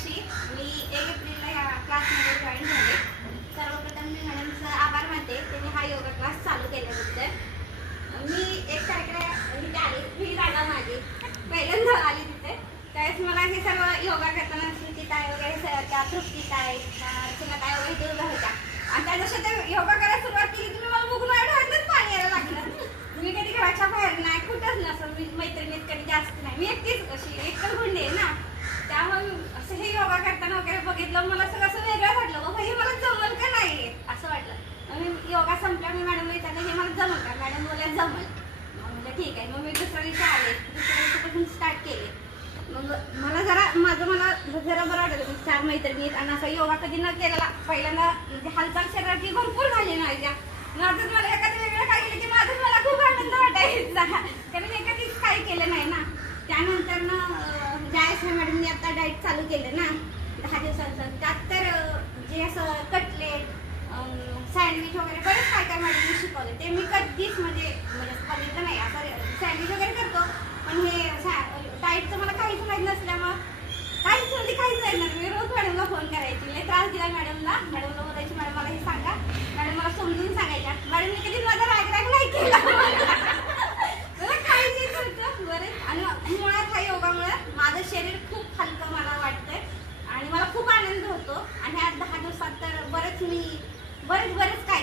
साक्षी. मी 1 एप्रिलला ह्या क्लासमध्ये जॉईन झाले. सर्वप्रथम मी मॅडमचा आभार मानते, त्यांनी हा योगा क्लास चालू केल्याबद्दल. मी 1 तारखेला इथे आली, ही जागा माझी पहिल्यांदा आली तिथे. त्यावेळेस मला हे सर्व योगा करताना स्मृतीताई वगैरे त्या तृप्तीताई अर्चनाताई वगैरे ते उभ्या होत्या. आणि त्या जसं ते योगा करायला सुरुवात केली की मला बघून डोळ्यातच पाणी यायला लागलं. मी कधी घराच्या बाहेर नाही, कुठंच नसं, मी मैत्रिणीत कधी जास्त नाही, मी एकटीच अशी एकच गुंडे आहे ना. त्यामुळे असं हे योगा करताना वगैरे बघितलं, मला सगळं असं वेगळं वाटलं. बाबा हे मला जमल का नाही असं वाटलं. मी योगा संपल्यावर मी मॅडम विचारलं हे मला जमल का. मॅडम बोलल्या जमल. म्हणजे ठीक आहे. मग मी दुसऱ्या दिवशी आले, दुसऱ्या दिवशीपासून स्टार्ट केले. मग मला जरा बरं वाटलं. मी 4 मैत्रिणीत आणि असा योगा कधी न केलेला पहिल्यांदा, म्हणजे हालचाल शरीराची भरपूर झाली माझ्या. माझंच मला एखादं वेगळं काय केलं की माझंच मला खूप आनंद वाटायचा, कारण मी कधीच काही केलं नाही ना. त्यानंतर ना जयश्री मॅडमनी आता डाएट चालू केलं ना 10 दिवसांचं. त्यात तर जे असं कटलेट सँडविच वगैरे बरेच काय काय मॅडमनी शिकवले. ते मी कधीच म्हणजे बघितलं नाही. असं सँडविच वगैरे करतो, पण हे डाएटचं मला काहीच माहीत नसल्यामुळं काहीच माहीत नाही. मी रोज मॅडमला फोन करायची, लय त्रास दिला मॅडमला बोलायची मॅडम मला हे सांगा. मॅडम मला समजून सांगायच्या. मॅडमने कधीच माझा राग नाही केला. मला काहीच येत होतं बरेच. आणि मुळात हा योगामुळे माझं शरीर खूप हलकं मला वाटतंय आणि मला खूप आनंद होतो. आणि ह्या 10 दिवसात तर बरेच काय काय